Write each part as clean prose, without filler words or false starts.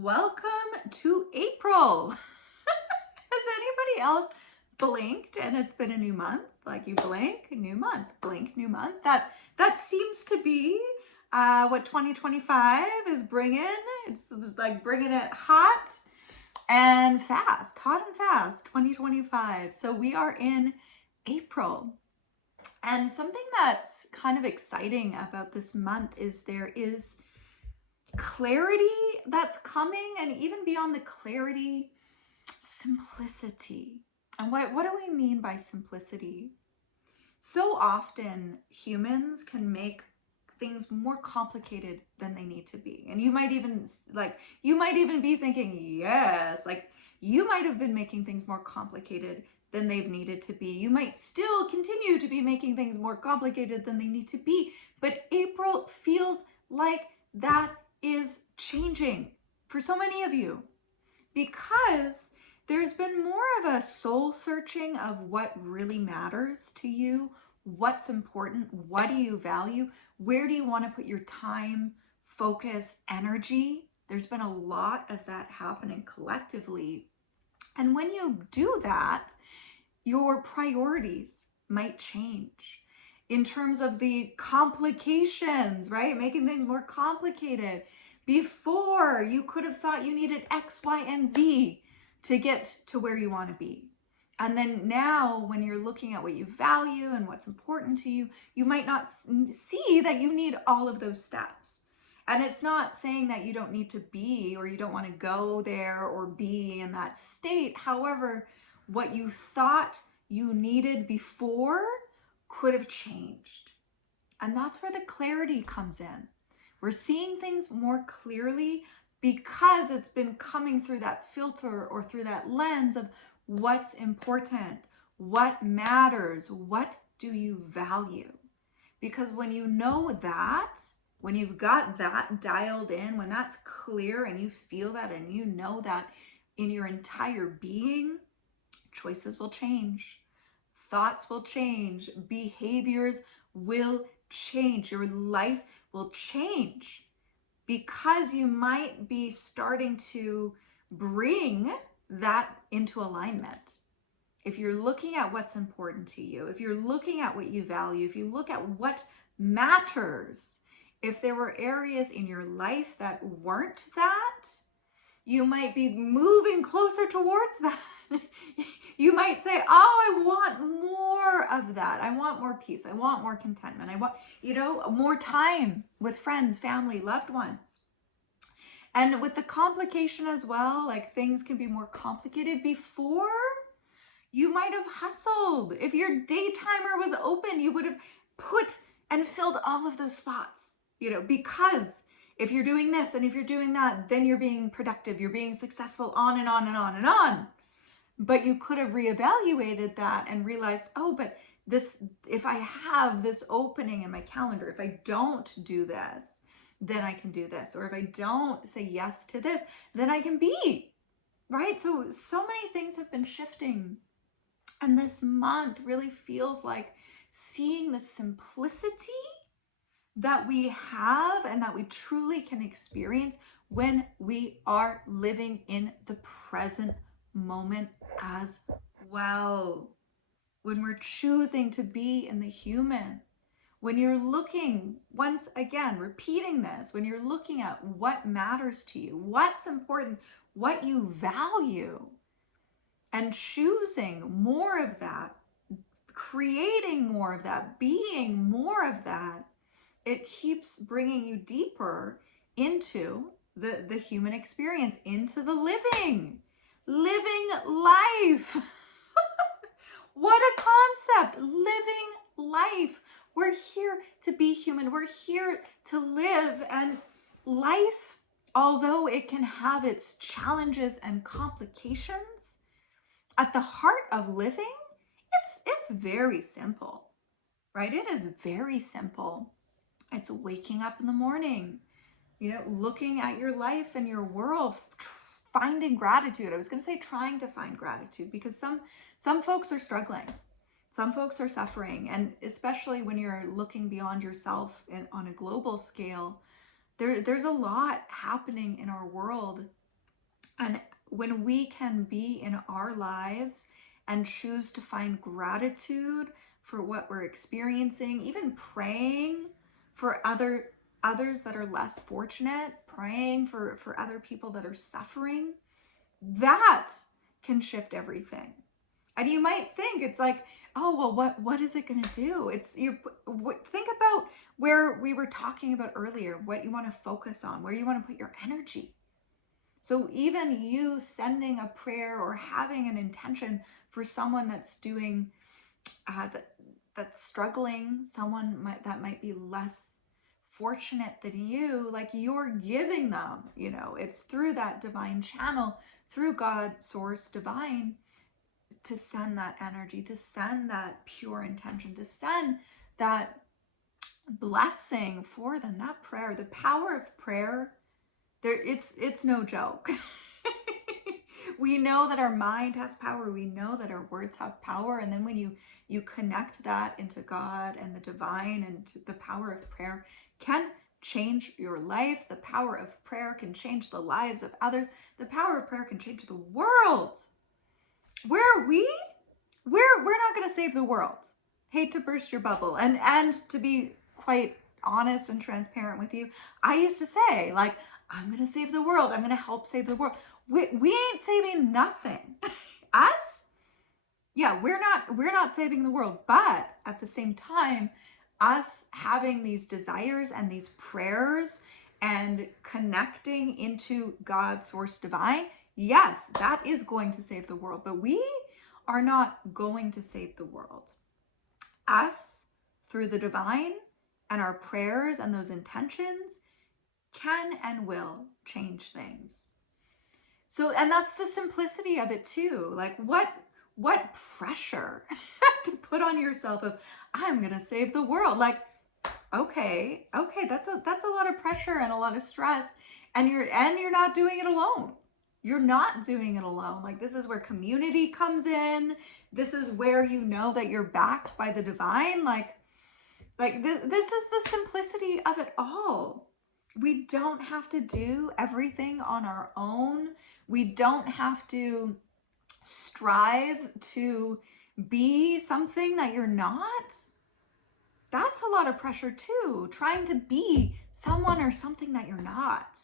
Welcome to April. Has anybody else blinked and it's been a new month? Like you blink, new month, blink, new month. That seems to be what 2025 is bringing. It's like bringing it hot and fast, 2025. So we are in April. And something that's kind of exciting about this month is there is clarity that's coming, and even beyond the clarity, simplicity. And what do we mean by simplicity? So often humans can make things more complicated than they need to be. And you might even be thinking, yes, like you might have been making things more complicated than they've needed to be. You might still continue to be making things more complicated than they need to be. But April feels like that is changing for so many of you, because there's been more of a soul searching of what really matters to you, what's important, what do you value, where do you want to put your time, focus, energy. There's been a lot of that happening collectively. And when you do that, your priorities might change in terms of the complications, right? Making things more complicated. Before, you could have thought you needed X, Y, and Z to get to where you want to be. And then now, when you're looking at what you value and what's important to you, you might not see that you need all of those steps. And it's not saying that you don't need to be, or you don't want to go there or be in that state. However, what you thought you needed before could have changed. And that's where the clarity comes in. We're seeing things more clearly because it's been coming through that filter or through that lens of what's important, what matters, what do you value? Because when you know that, when you've got that dialed in, when that's clear and you feel that and you know that in your entire being, choices will change, thoughts will change, behaviors will change, your life will change, because you might be starting to bring that into alignment. If you're looking at what's important to you, if you're looking at what you value, if you look at what matters, if there were areas in your life that weren't that, you might be moving closer towards that. You might say, oh, I want more of that. I want more peace. I want more contentment. I want, more time with friends, family, loved ones. And with the complication as well, like things can be more complicated. Before, you might have hustled. If your day timer was open, you would have put and filled all of those spots, because if you're doing this and if you're doing that, then you're being productive, you're being successful, on and on and on and on. But you could have reevaluated that and realized, oh, but this, if I have this opening in my calendar, if I don't do this, then I can do this. Or if I don't say yes to this, then I can be, right? So many things have been shifting. And this month really feels like seeing the simplicity that we have and that we truly can experience when we are living in the present moment as well. When we're choosing to be in the human. When you're looking, once again, repeating this, when you're looking at what matters to you, what's important, what you value, and choosing more of that, creating more of that, being more of that, it keeps bringing you deeper into the human experience, into the living life. What a concept, living life. We're here to be human. We're here to live, and life, although it can have its challenges and complications, at the heart of living, it's very simple, right? It is very simple. It's waking up in the morning, looking at your life and your world, finding gratitude. I was going to say trying to find gratitude, because some folks are struggling. Some folks are suffering. And especially when you're looking beyond yourself and on a global scale, there's a lot happening in our world And when we can be in our lives and choose to find gratitude for what we're experiencing, even praying for others that are less fortunate, praying for other people that are suffering, that can shift everything. And you might think it's like, oh, well, what is it going to do? It's you think about where we were talking about earlier, what you want to focus on, where you want to put your energy. So even you sending a prayer or having an intention for someone that's doing that's struggling, someone that might be less fortunate than you, like you're giving them, it's through that divine channel, through God, source, divine, to send that energy, to send that pure intention, to send that blessing for them. That prayer, the power of prayer, it's no joke. We know that our mind has power. We know that our words have power. And then when you connect that into God and the divine and the power of prayer can change your life. The power of prayer can change the lives of others. The power of prayer can change the world. Where are we? We're not going to save the world. Hate to burst your bubble. And to be quite honest and transparent with you, I used to say, like, I'm going to save the world. I'm going to help save the world. We ain't saving nothing. Us? Yeah, we're not saving the world. But at the same time, us having these desires and these prayers and connecting into God's source divine, yes, that is going to save the world. But we are not going to save the world. Us, through the divine and our prayers and those intentions, can and will change things. So, and that's the simplicity of it too. Like what pressure to put on yourself of, I'm going to save the world. Like, okay, that's a lot of pressure and a lot of stress, and you're not doing it alone. You're not doing it alone. Like, this is where community comes in. This is where you know that you're backed by the divine. Like this is the simplicity of it all. We don't have to do everything on our own. We don't have to strive to be something that you're not. That's a lot of pressure too, trying to be someone or something that you're not.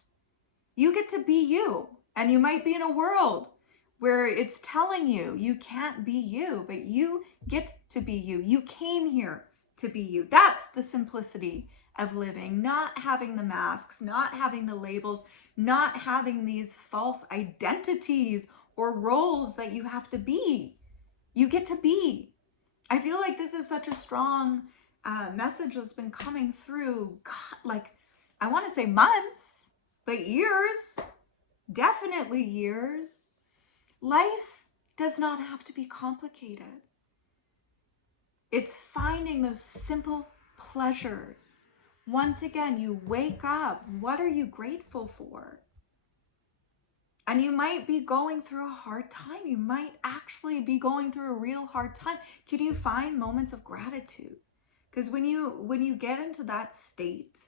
You get to be you, and you might be in a world where it's telling you you can't be you, but you get to be you. You came here to be you. That's the simplicity of living, not having the masks, not having the labels, not having these false identities or roles that you have to be. You get to be. I feel like this is such a strong message that's been coming through, God, like, I want to say months, but years, definitely years. Life does not have to be complicated. It's finding those simple pleasures. Once again, you wake up. What are you grateful for? And you might be going through a hard time. You might actually be going through a real hard time. Can you find moments of gratitude? Because when you get into that state,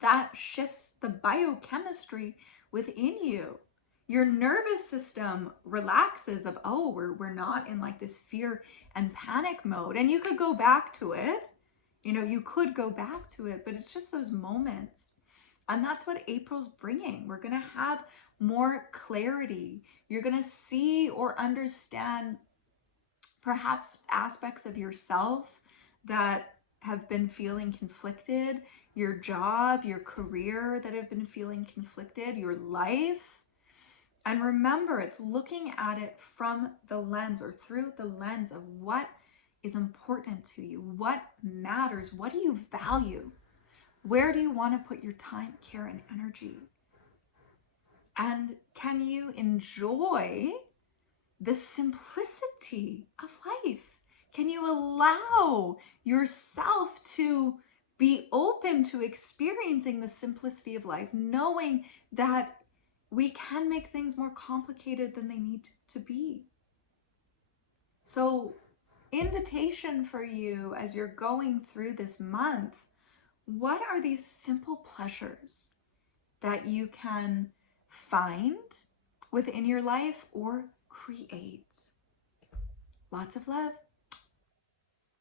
that shifts the biochemistry within you. Your nervous system relaxes of, oh, we're not in like this fear and panic mode. And you could go back to it. You could go back to it, but it's just those moments. And that's what April's bringing. We're going to have more clarity. You're going to see or understand perhaps aspects of yourself that have been feeling conflicted, your job, your career that have been feeling conflicted, your life. And remember, it's looking at it from the lens or through the lens of what is important to you, what matters, what do you value, where do you want to put your time, care, and energy? And can you enjoy the simplicity of life? Can you allow yourself to be open to experiencing the simplicity of life, knowing that we can make things more complicated than they need to be? So, invitation for you as you're going through this month, what are these simple pleasures that you can find within your life or create. Lots of love.